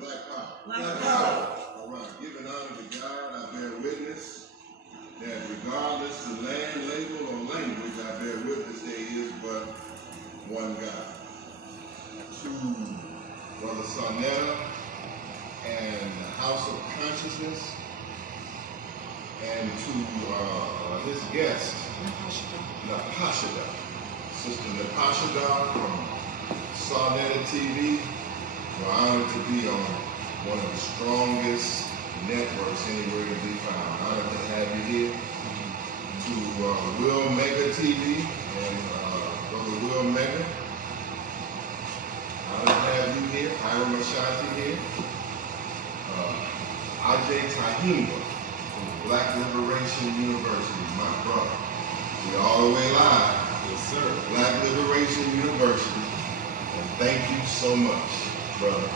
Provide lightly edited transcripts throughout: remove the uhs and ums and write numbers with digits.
Black power. Black power. All right. Giving honor to God, I bear witness that regardless of land, label, or language, I bear witness there is but one God. To Brother Sonetta and the House of Consciousness, and to his guest, Napashida, Sister Napashida from Sonetta TV. We're honored to be on one of the strongest networks anywhere to be found. Honored to have you here. To Will Mega TV and Brother Will Mega. Honored to have you here. Hiram Ashanti here. Ajay Tahimba from Black Liberation University, my brother. We're all the way live. Yes, sir. Black Liberation University. And thank you so much, brother,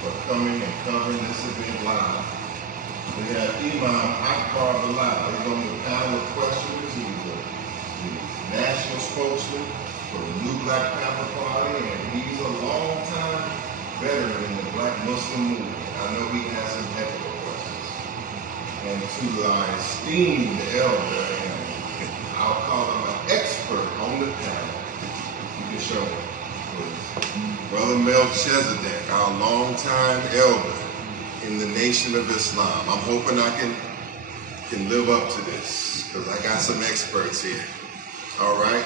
for coming and covering this event live. We have Imam Akbar Bilal. He's on the panel of questioners. He's the national spokesman for the New Black Panther Party, and he's a long-time veteran in the Black Muslim movement. I know he has some ethical questions. And to our esteemed elder, and I'll call him an expert on the panel. You can show him, please. Brother Melchizedek, our longtime elder in the Nation of Islam. I'm hoping I can live up to this, because I got some experts here. All right?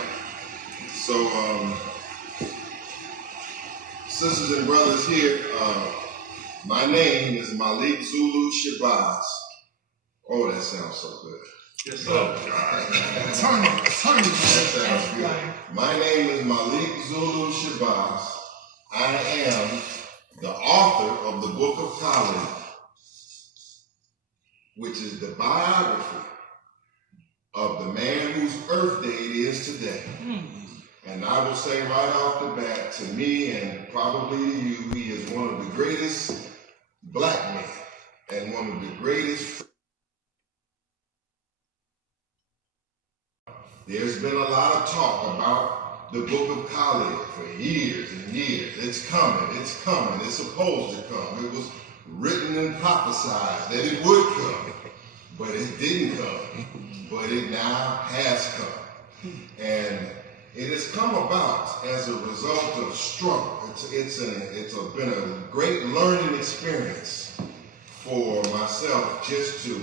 So, sisters and brothers here, my name is Malik Zulu Shabazz. Oh, that sounds so good. Yes, sir. Attorney. That sounds good. My name is Malik Zulu Shabazz. I am the author of the Book of Khallid, which is the biography of the man whose earth day it is today. And I will say right off the bat, to me and probably to you, he is one of the greatest black men and one of the greatest. There's been a lot of talk about the Book of Khallid for years and years. It's coming, it's supposed to come. It was written and prophesied that it would come, but it didn't come, but it now has come. And it has come about as a result of struggle. It's been a great learning experience for myself just to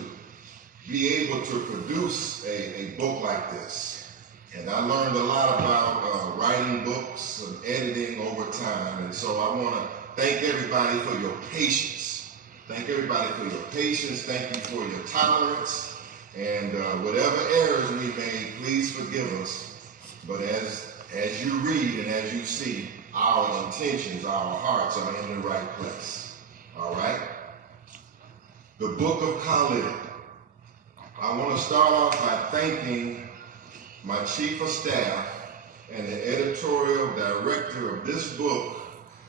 be able to produce a book like this. And I learned a lot about writing books and editing over time. And so I want to thank everybody for your patience. Thank everybody for your patience. Thank you for your tolerance. And whatever errors we made, please forgive us. But as you read and as you see, our intentions, our hearts are in the right place. All right? The Book of Khallid. I want to start off by thanking my chief of staff and the editorial director of this book,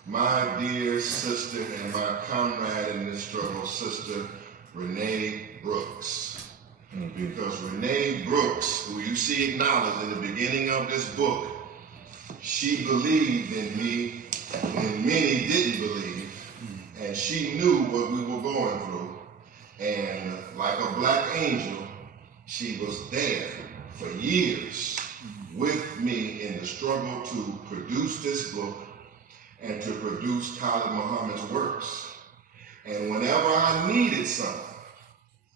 my dear sister and my comrade in this struggle, Sister Renee Brooks. Because Renee Brooks, who you see acknowledged in the beginning of this book, she believed in me when many didn't believe, and she knew what we were going through. And like a black angel, she was there for years with me in the struggle to produce this book and to produce Khallid Muhammad's works. And whenever I needed something,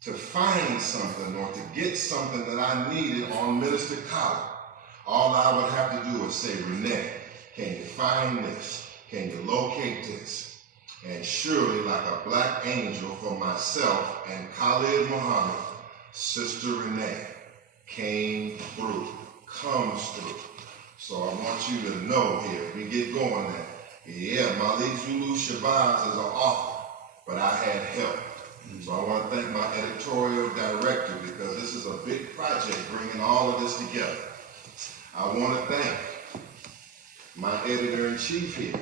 to find something or to get something that I needed on Minister Khallid, all I would have to do is say, Renee, can you find this? Can you locate this? And surely, like a black angel for myself and Khallid Muhammad, Sister Renee came through, comes through. So I want you to know here, we get going that, yeah, Malik Zulu Shabazz is an author, but I had help. So I want to thank my editorial director, because this is a big project bringing all of this together. I want to thank my editor-in-chief here,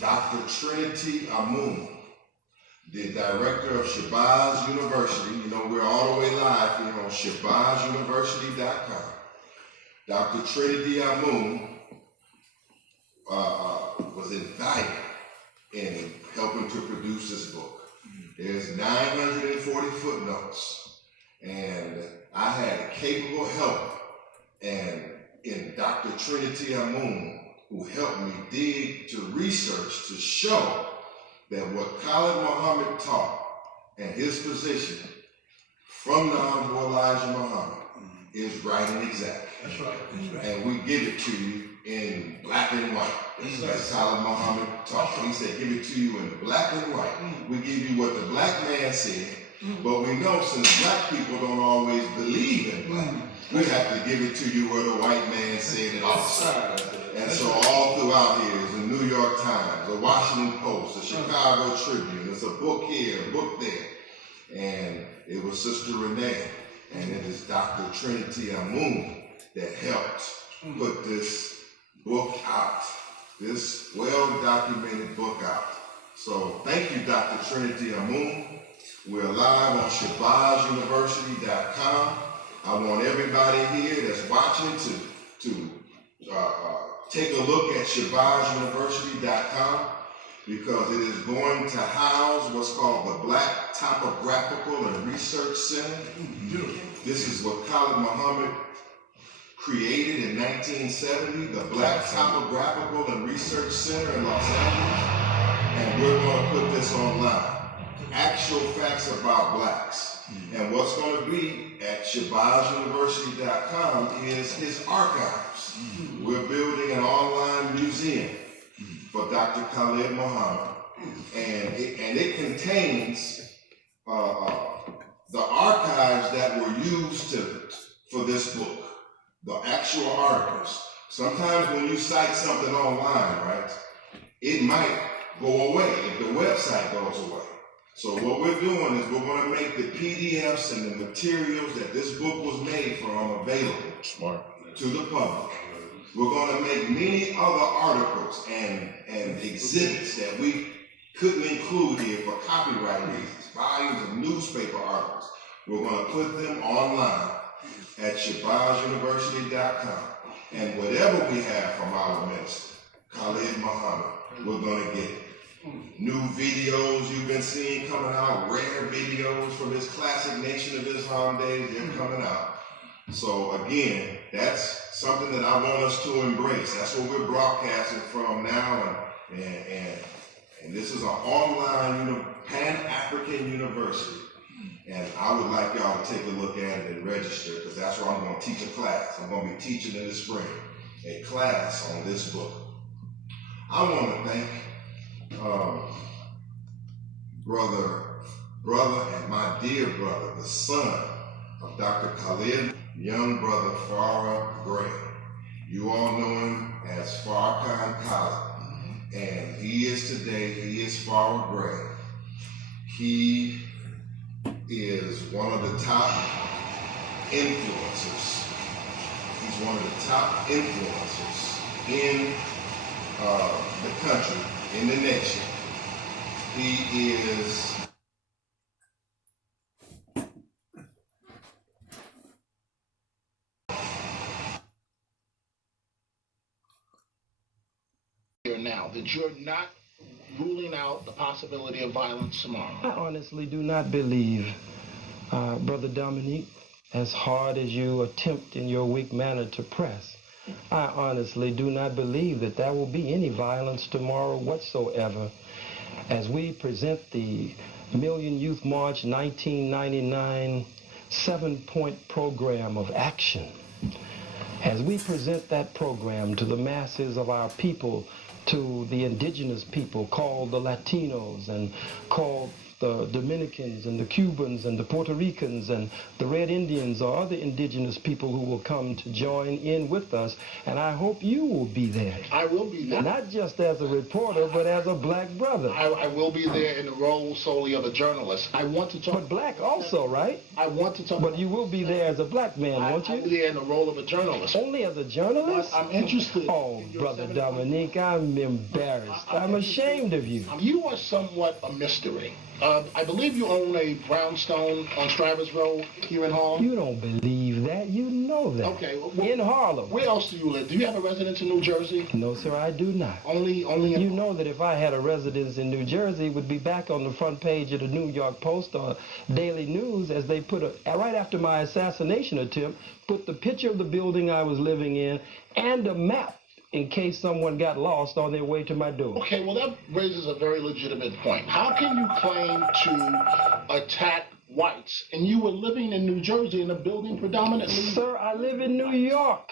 Dr. Trinity Amun, the director of Shabazz University. You know, we're all the way live here on ShabazzUniversity.com. Dr. Trinity Amun was invited and helping to produce this book. There's 940 footnotes, and I had capable help and in Dr. Trinity Amun, who helped me dig to research to show that what Khallid Muhammad taught and his position from the Honorable Elijah Muhammad is right and exact. That's right. That's right. And we give it to you in black and white. As Khallid Muhammad taught. He said, give it to you in black and white. We give you what the black man said, but we know since black people don't always believe in black, we have to give it to you where the white man said it also. And so all throughout here is the New York Times, the Washington Post, the Chicago Tribune. It's a book here, a book there. And it was Sister Renee, and it is Dr. Trinity Amun that helped put this book out, this well-documented book out. So thank you, Dr. Trinity Amun. We're live on ShabazzUniversity.com. I want everybody here that's watching to take a look at ShabazzUniversity.com, because it is going to house what's called the Black Topographical and Research Center. This is what Khallid Muhammad created in 1970, the Black Topographical and Research Center in Los Angeles. And we're going to put this online. Actual facts about blacks. And what's going to be at ShabazzUniversity.com is his archives. We're building an online museum for Dr. Khallid Muhammad. And it contains the archives that were used for this book, the actual articles. Sometimes when you cite something online, right, it might go away if the website goes away. So what we're doing is we're going to make the PDFs and the materials that this book was made from available to the public. We're going to make many other articles and exhibits that we couldn't include here for copyright reasons, volumes of newspaper articles. We're going to put them online at ShabazzUniversity.com. And whatever we have from our minister, Khallid Muhammad, we're going to get it. New videos you've been seeing coming out, rare videos from his classic Nation of Islam days, they're coming out. So again, that's something that I want us to embrace. That's what we're broadcasting from now, and this is an online Pan-African university. And I would like y'all to take a look at it and register, because that's where I'm going to teach a class. I'm going to be teaching in the spring, a class on this book. I want to thank brother and my dear brother, the son of Dr. Khallid, young brother Farah Gray. You all know him as Farrakhan Khalid, and he is Farah Gray. He is one of the top influencers. He's one of the top influencers in the country, in the nation. He is here now that you're not ruling out the possibility of violence tomorrow. I honestly do not believe, Brother Dominique, as hard as you attempt in your weak manner to press, I honestly do not believe that there will be any violence tomorrow whatsoever as we present the Million Youth March 1999 7-point program of action. As we present that program to the masses of our people, to the indigenous people called the Latinos and called the Dominicans and the Cubans and the Puerto Ricans and the Red Indians or other indigenous people who will come to join in with us. And I hope you will be there. I will be there. Not just as a reporter, but as a black brother. I will be there in the role solely of a journalist. I want to talk... But black also, right? I want to talk... But you will be there as a black man, won't you? I'll be there in the role of a journalist. Only as a journalist? I'm interested. Oh, Brother Dominique, I'm embarrassed. I'm ashamed of you. You are somewhat a mystery. I believe you own a brownstone on Stravers Road here in Harlem. You don't believe That you know that. Okay. Well, in Harlem. Where else do you live? Do you have a residence in New Jersey? No, sir, I do not. Only in... You know that if I had a residence in New Jersey, it would be back on the front page of the New York Post or Daily News as they put right after my assassination attempt, put the picture of the building I was living in and a map in case someone got lost on their way to my door. Okay, well, that raises a very legitimate point. How can you claim to attack whites and you were living in New Jersey in a building predominantly... Sir, I live in New York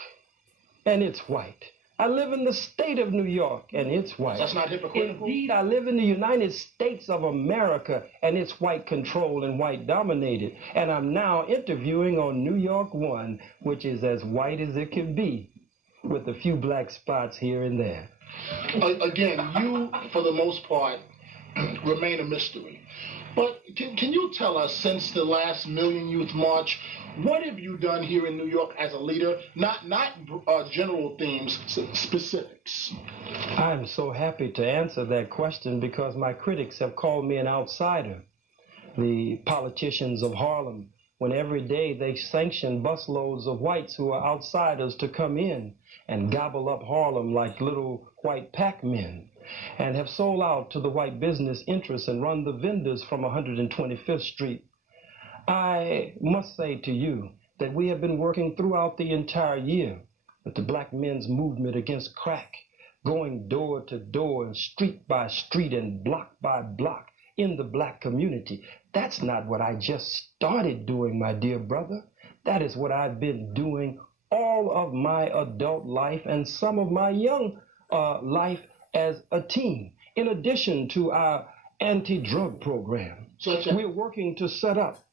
and it's white. I live in the state of New York and it's white. That's not hypocritical? Indeed, I live in the United States of America and it's white controlled and white dominated. And I'm now interviewing on New York 1, which is as white as it can be, with a few black spots here and there. Again, you, for the most part, remain a mystery. But can you tell us, since the last Million Youth March, what have you done here in New York as a leader? Not general themes, specifics. I'm so happy to answer that question because my critics have called me an outsider. The politicians of Harlem, when every day they sanction busloads of whites who are outsiders to come in and gobble up Harlem like little white Pac-Men, and have sold out to the white business interests and run the vendors from 125th Street. I must say to you that we have been working throughout the entire year with the black men's movement against crack, going door to door and street by street and block by block in the black community. That's not what I just started doing, my dear brother. That is what I've been doing all of my adult life and some of my young life as a teen, in addition to our anti-drug program. We're working to set up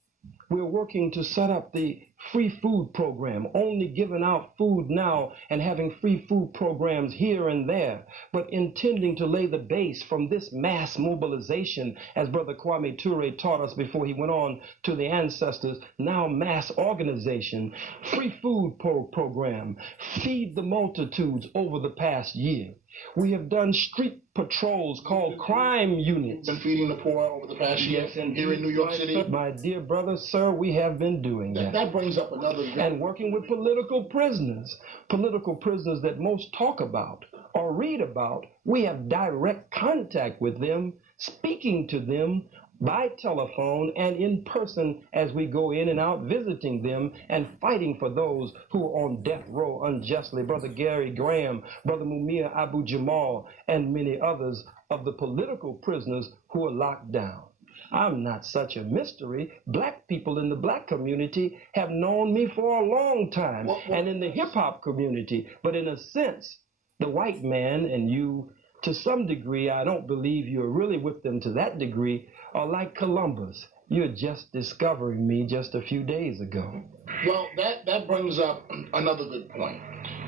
the free food program, only giving out food now and having free food programs here and there, but intending to lay the base from this mass mobilization, as Brother Kwame Ture taught us before he went on to the ancestors, now mass organization, free food program, feed the multitudes over the past year. We have done street patrols called crime units. Been feeding the poor over the past year here in New York City? My dear brother, sir, we have been doing that. That brings up another... And working with political prisoners that most talk about or read about. We have direct contact with them, speaking to them by telephone and in person as we go in and out visiting them and fighting for those who are on death row unjustly. Brother Gary Graham, Brother Mumia Abu Jamal, and many others of the political prisoners who are locked down. I'm not such a mystery. Black people in the black community have known me for a long time, and in the hip-hop community. But in a sense, the white man and you, to some degree, I don't believe you're really with them to that degree, are like Columbus. You're just discovering me just a few days ago. Well, that brings up another good point.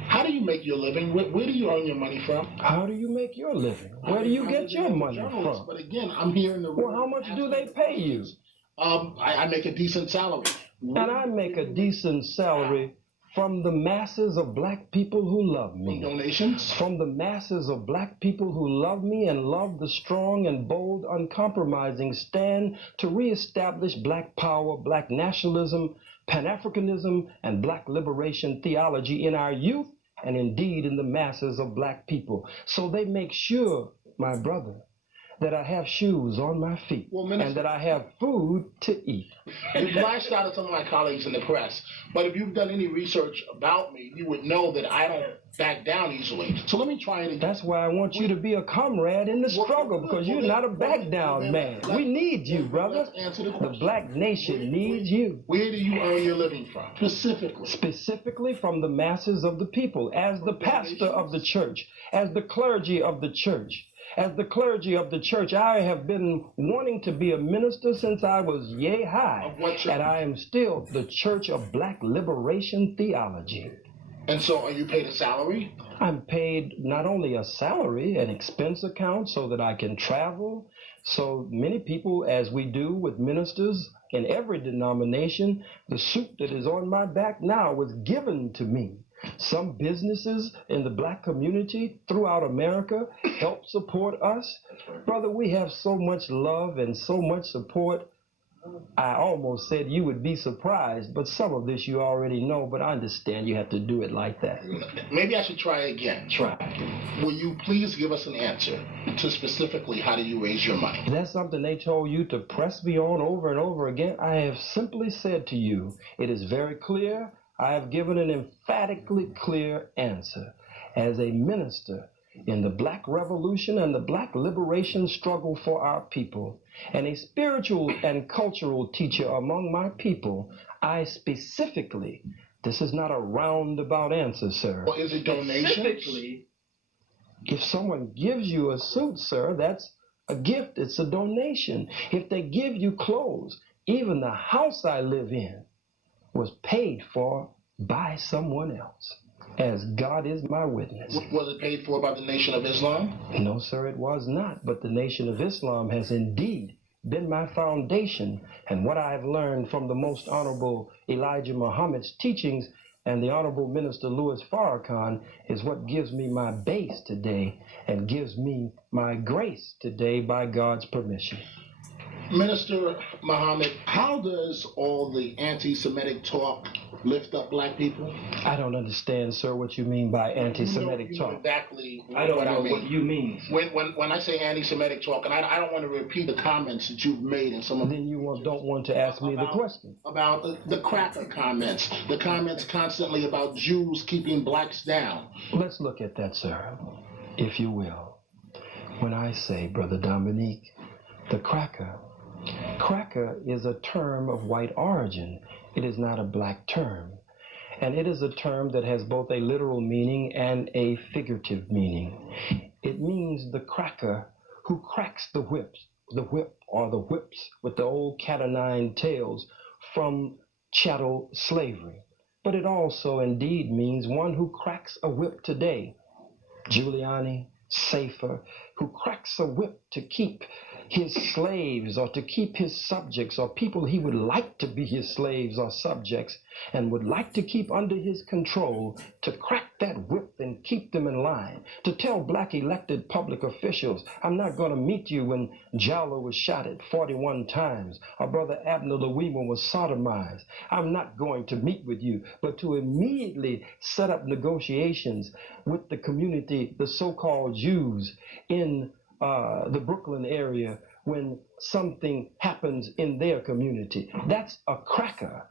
How do you make your living? Where do you earn your money from? How do you make your living? Where do you get your money from? But again, I'm here in the... Well, how much do they pay you? I make a decent salary. And I make a decent salary from the masses of black people who love me. Donations? From the masses of black people who love me and love the strong and bold, uncompromising stand to reestablish black power, black nationalism, Pan-Africanism, and black liberation theology in our youth and indeed in the masses of black people. So they make sure, my brother, that I have shoes on my feet and that I have food to eat. You've lashed out at some of my colleagues in the press, but if you've done any research about me, you would know that I don't back down easily. So let me try it again. That's why I want you to be a comrade in the struggle, because you're not a back down man. We need you, brother. The black nation needs you. Where do you earn your living from, specifically? Specifically from the masses of the people, as the pastor of the church, as the clergy of the church. As the clergy of the church, I have been wanting to be a minister since I was yay high. Of what church? And I am still the Church of Black Liberation Theology. And so are you paid a salary? I'm paid not only a salary, an expense account so that I can travel. So many people, as we do with ministers in every denomination, the suit that is on my back now was given to me. Some businesses in the black community throughout America help support us. Brother, we have so much love and so much support I almost said you would be surprised, but some of this you already know, but I understand you have to do it like that. Maybe I should try again. Try. Will you please give us an answer to specifically how do you raise your money? Is that something they told you to press me on over and over again? I have simply said to you, it is very clear. I have given an emphatically clear answer. As a minister in the Black Revolution and the Black liberation struggle for our people, and a spiritual and cultural teacher among my people, I specifically, this is not a roundabout answer, sir. Well, is it donations? Specifically, if someone gives you a suit, sir, that's a gift. It's a donation. If they give you clothes, even the house I live in was paid for by someone else, as God is my witness. Was it paid for by the Nation of Islam? No, sir, it was not. But the Nation of Islam has indeed been my foundation, and what I have learned from the Most Honorable Elijah Muhammad's teachings and the Honorable Minister Louis Farrakhan is what gives me my base today and gives me my grace today by God's permission. Minister Muhammad, how does all the anti-Semitic talk lift up black people? I don't understand, sir, what you mean by anti-Semitic you know talk. Exactly I don't know what what you mean. When I say anti-Semitic talk, and I don't want to repeat the comments that you've made in some of Then you don't want to ask me the question. About the cracker comments, the comments constantly about Jews keeping blacks down. Let's look at that, sir, if you will. When I say, Brother Dominique, the cracker is a term of white origin. It is not a black term. And it is a term that has both a literal meaning and a figurative meaning. It means the cracker who cracks the whip or the whips with the old cat o' nine tails from chattel slavery. But it also indeed means one who cracks a whip today. Giuliani, Safer, who cracks a whip to keep his slaves or to keep his subjects or people he would like to be his slaves or subjects and would like to keep under his control, to crack that whip and keep them in line, to tell black elected public officials, I'm not going to meet you when Jallo was shot at 41 times or Brother Abner Louima was sodomized. I'm not going to meet with you, but to immediately set up negotiations with the community, the so-called Jews in the Brooklyn area when something happens in their community. That's a cracker.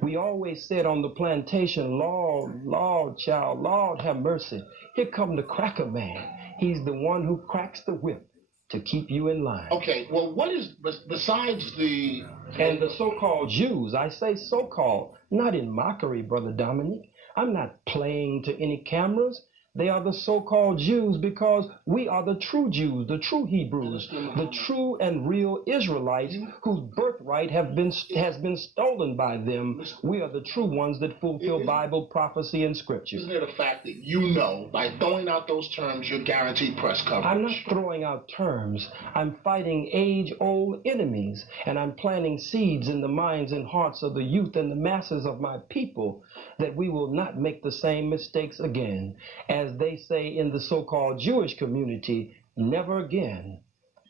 We always said on the plantation, Lord, child, Lord have mercy. Here come the cracker man. He's the one who cracks the whip to keep you in line. Okay, well, what is, besides the... And the so-called Jews, I say so-called, not in mockery, Brother Dominic. I'm not playing to any cameras. They are the so-called Jews because we are the true Jews, the true Hebrews, the true and real Israelites whose birthright has been stolen by them. We are the true ones that fulfill Bible prophecy and scripture. Isn't it a fact that you know, by throwing out those terms, you're guaranteed press coverage? I'm not throwing out terms. I'm fighting age-old enemies, and I'm planting seeds in the minds and hearts of the youth and the masses of my people that we will not make the same mistakes again. As they say in the so-called Jewish community, never again,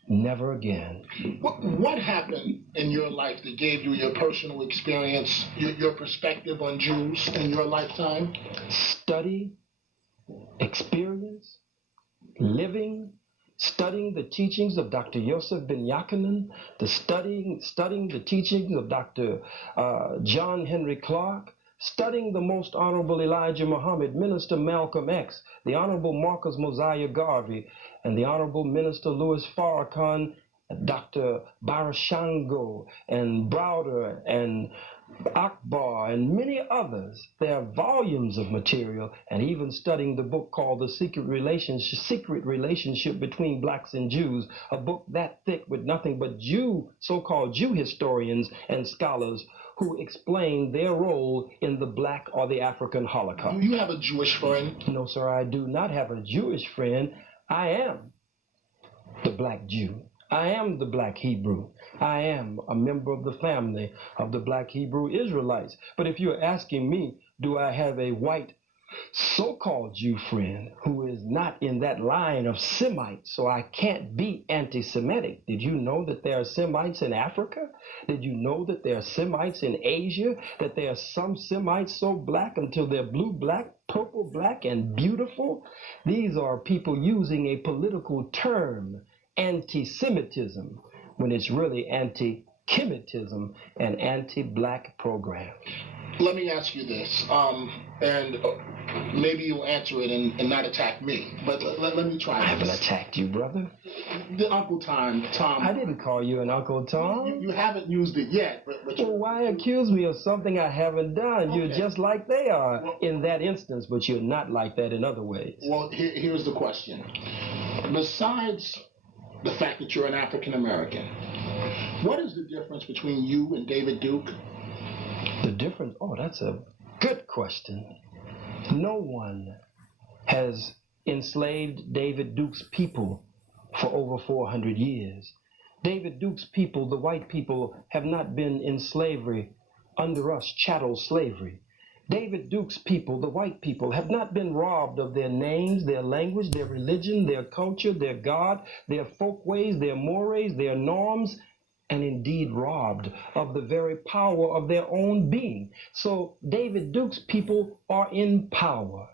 never again. What happened in your life that gave you your personal experience, your perspective on Jews in your lifetime? Study, experience, living, studying the teachings of Dr. Yosef Ben Yachanan, studying the teachings of Dr. John Henry Clark, studying the Most Honorable Elijah Muhammad, Minister Malcolm X, the Honorable Marcus Mosiah Garvey, and the Honorable Minister Louis Farrakhan, Dr. Barashango, and Browder, and Akbar, and many others. There are volumes of material, and even studying the book called The Secret Relationship Between Blacks and Jews, a book that thick with nothing but so-called Jew historians and scholars who explain their role in the black or the African Holocaust. Do you have a Jewish friend? No, sir, I do not have a Jewish friend. I am the black Jew. I am the black Hebrew. I am a member of the family of the black Hebrew Israelites. But if you're asking me, do I have a white So-called Jew friend who is not in that line of Semites, so I can't be anti-Semitic. Did you know that there are Semites in Africa? Did you know that there are Semites in Asia? That there are some Semites so black until they're blue black, purple black, and beautiful? These are people using a political term, anti-Semitism, when it's really anti-Kemetism, an anti-black program. Let me ask you this, and maybe you'll answer it and not attack me, but let me try I haven't this. attacked you, brother. The Uncle Tom. I didn't call you an Uncle Tom. You haven't used it yet, but Well, why accuse me of something I haven't done? You're Okay. just like they are in that instance, but you're not like that in other ways. Well, here's the question. Besides the fact that you're an African American, what is the difference between you and David Duke? The difference? Oh, that's a good question. No one has enslaved David Duke's people for over 400 years. David Duke's people, the white people, have not been in slavery under us, chattel slavery. David Duke's people, the white people, have not been robbed of their names, their language, their religion, their culture, their God, their folkways, their mores, their norms, and indeed robbed of the very power of their own being. So David Duke's people are in power.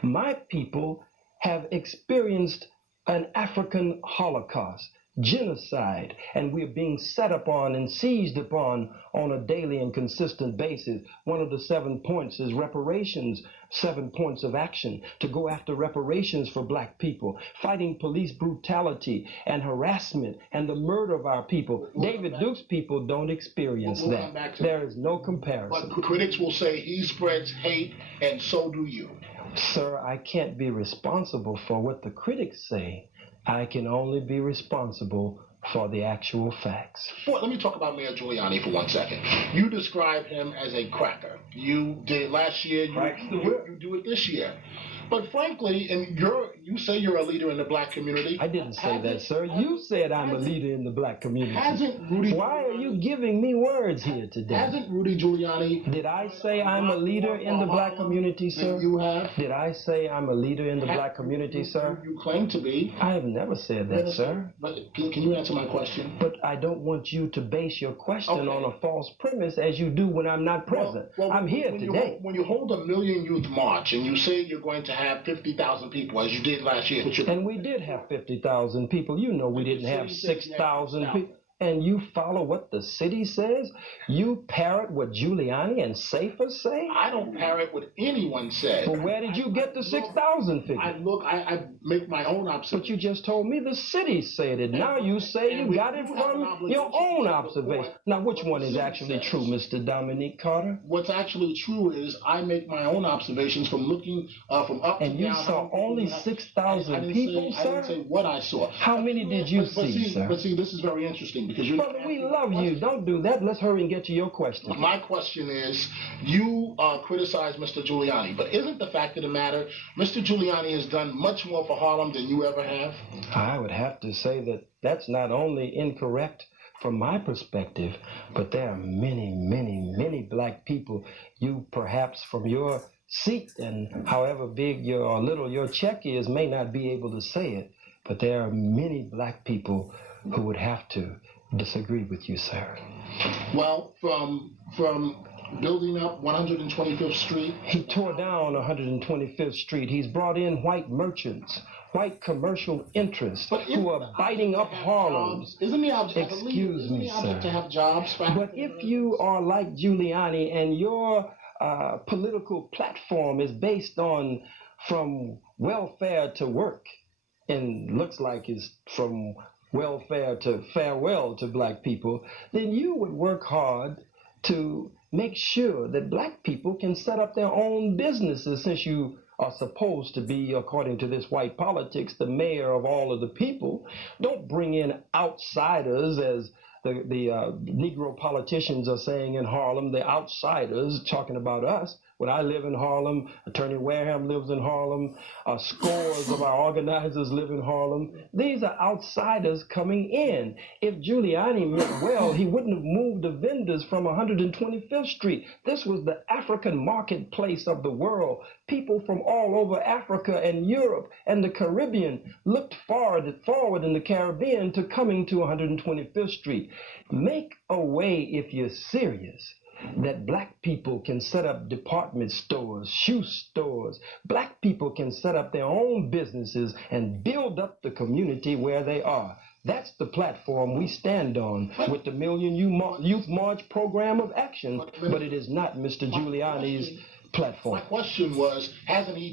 My people have experienced an African Holocaust, genocide, and we're being set upon and seized upon on a daily and consistent basis. One of the 7 points is reparations, 7 points of action to go after reparations for black people, fighting police brutality and harassment and the murder of our people. David Duke's people don't experience that. There is no comparison. But critics will say he spreads hate, and so do you. Sir, I can't be responsible for what the critics say. I can only be responsible for the actual facts. Well, let me talk about Mayor Giuliani for 1 second. You describe him as a cracker. You did it last year. You do it this year. But frankly, and you say you're a leader in the black community. I didn't say that, sir. You said I'm a leader in the black community. Hasn't Rudy? Why are you giving me words here today? Hasn't Rudy Giuliani? Did I say I'm a leader in the black community, sir? You have. Did I say I'm a leader in the black community, sir? You claim to be. I have never said that, sir. But can you answer my question? But I don't want you to base your question on a false premise as you do when I'm not present. I'm here today. When you hold a Million Youth March and you say you're going to have 50,000 people, as you did last year. And we did have 50,000 people. You know we didn't have 6,000 people. And you follow what the city says? You parrot what Giuliani and Safer say? I don't parrot what anyone says. Well, where did you get the 6,000 figure? I make my own observation. But you just told me the city said it. Now you say you got it from your own observation. Now, which one is actually true, Mr. Dominique Carter? What's actually true is I make my own observations from looking from up to down. And you saw only 6,000 people, sir? I didn't say what I saw. How many did you see, sir? But see, this is very interesting because you're Brother, we love you. Don't do that. Let's hurry and get to your question. My question is, you criticize Mr. Giuliani, but isn't the fact of the matter, Mr. Giuliani has done much more for Harlem than you ever have? I would have to say that that's not only incorrect from my perspective, but there are many, many, many black people. You perhaps from your seat and however big or little your check is may not be able to say it, but there are many black people who would have to disagree with you, sir. Well, from building up 125th Street. He tore down 125th Street. He's brought in white merchants, white commercial interests who are biting up Harlem. Isn't the object, Excuse me, sir. to have jobs? But if you are like Giuliani and your political platform is based on from welfare to work, and looks like it's from welfare to farewell to black people, then you would work hard to make sure that black people can set up their own businesses, since you are supposed to be, according to this white politics, the mayor of all of the people. Don't bring in outsiders, as the Negro politicians are saying in Harlem, the outsiders talking about us. When I live in Harlem, Attorney Wareham lives in Harlem, scores of our organizers live in Harlem. These are outsiders coming in. If Giuliani meant well, he wouldn't have moved the vendors from 125th Street. This was the African marketplace of the world. People from all over Africa and Europe and the Caribbean looked forward in the Caribbean to coming to 125th Street. Make a way, if you're serious, that black people can set up department stores, shoe stores. Black people can set up their own businesses and build up the community where they are. That's the platform we stand on with the Million Youth March program of action, but it is not Mr. Giuliani's platform. My question was, hasn't he done